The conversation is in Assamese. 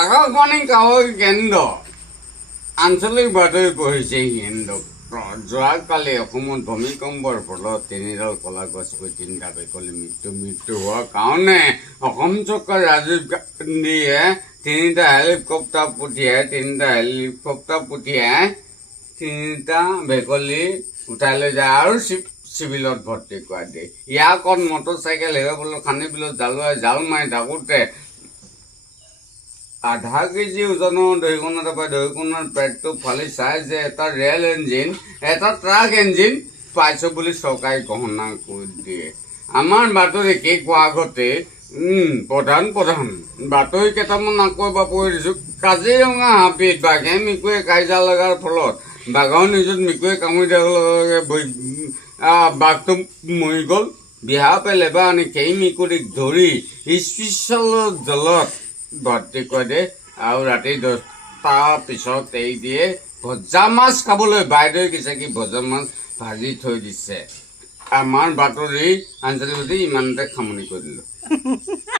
আকাশবাণী কাৱৈ কেন্দ্ৰ আঞ্চলিক বাতৰি পঢ়িছে কেন্দ্ৰক যোৱাকালি অসমত ভূমিকম্পৰ ফলত 3ডাল কলা গছকৈ 3টা বেকলি মৃত্যু হোৱাৰ কাৰণে অসম চৰকাৰ ৰাজীৱ গান্ধীয়ে 3টা হেলিকপ্টাৰ পঠিয়াই 3টা বেকলি উঠাই লৈ যায় আৰু চিভিলত ভৰ্তি কৰাই দিয়ে। ইয়াৰ আগত মটৰচাইকেল হেৰুৱাবলৈ খান্দি বিলত জাল মাৰি থাকোঁতে আধা কেজি ওজনৰ দহিকণাৰ পেটটো ফালি চাই যে এটা ৰেল ইঞ্জিন এটা ট্ৰাক ইঞ্জিন পাইছো বুলি চৰকাৰে ঘোষণা কৰি দিয়ে। আমাৰ বাতৰি শেষ হোৱাৰ আগতে প্ৰধান বাতৰি কেইটামান আকৌ এবাৰ পঢ়ি দিছোঁ। কাজিৰঙা হাবিত বাঘে মেকুৰীয়ে কাজিয়া লগাৰ ফলত বাঘৰ নিজত মেকুৰীয়ে কামুৰি দিয়াৰ লগে লগে বাঘটো মৰি গ'ল। বিহাপে লেবা আনি সেই মেকুৰীক ধৰি স্পেচিয়েল জলত ভৰ্তি কৰি দিয়ে আৰু ৰাতি 10টা পিছত এৰি দিয়ে। ভজা মাছ খাবলৈ বাইদেৱে কৈছে কি ভজা মাছ ভাজি থৈ দিছে। আমাৰ বাতৰি আঞ্চলিক ইমানতে সামৰণি কৰি দিলোঁ।